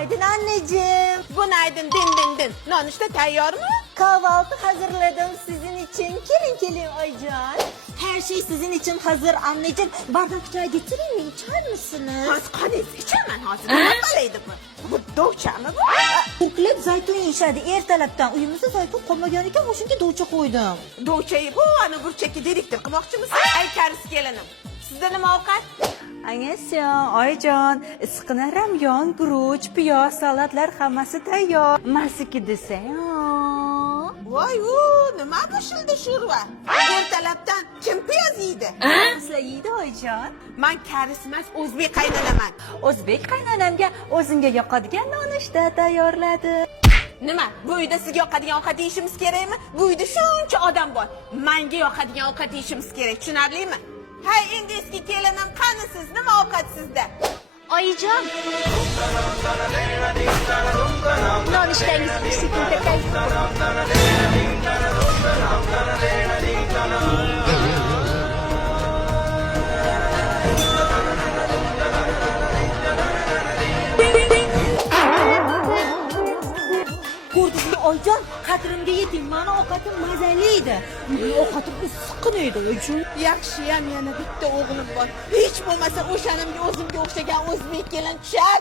Günaydın anneciğim. Günaydın din. Nonushta tayyor mu? Kahvaltı hazırladım sizin için. Gelin Aycan. Her şey sizin için hazır anneciğim. Bardak çay getireyim mi? İçer misiniz? Qani ichaman hozir. Nima qilaydi bu? Bu do'chami bu? Ko'klab zaytun yeyishadi. Ertalabdan uyimizda zaytun qolmagan ekan, o'shanga do'cha qo'ydim. Do'chayi bu ani burchakka direktor qilmoqchimisiz? Ay karis kelinim. Sizda nima ovqat? Angesyon, Oyjon, issiqni ramyon, guruch, piyoz, salatlar hammasi tayyor. Masiki desang. Voy nima bu shilda sho'rva? Ertalabdan kim piyoz yeydi? Sizlar yeydi Oyjon. Men karis emas, o'zbek qaynanaman. O'zbek qaynonamga o'zingga yoqadigan nonushta tayyorladi. Nima? Bu uyda sizga yoqadigan ovqat yeyishimiz kerakmi? Bu uyda shuncha odam bor. Menga yoqadigan ovqat yeyishimiz kerak, tushunarlimi? Hay, endi eski kelinim, qani siz? Nima ovqat sizda? Oyijon. Nonushtangiz pishsin, kakay. Ko'rdingmi Oyijon? Qadrimga yeting. Mani ovqatim mazali edi. Meni ovqatim issiqqina edi Oyijon. Yaxshiyam yana bitta o'g'lim bor. Hech bo'lmasa o'shanimga o'zimga o'xshagan o'zbek kelin tushar.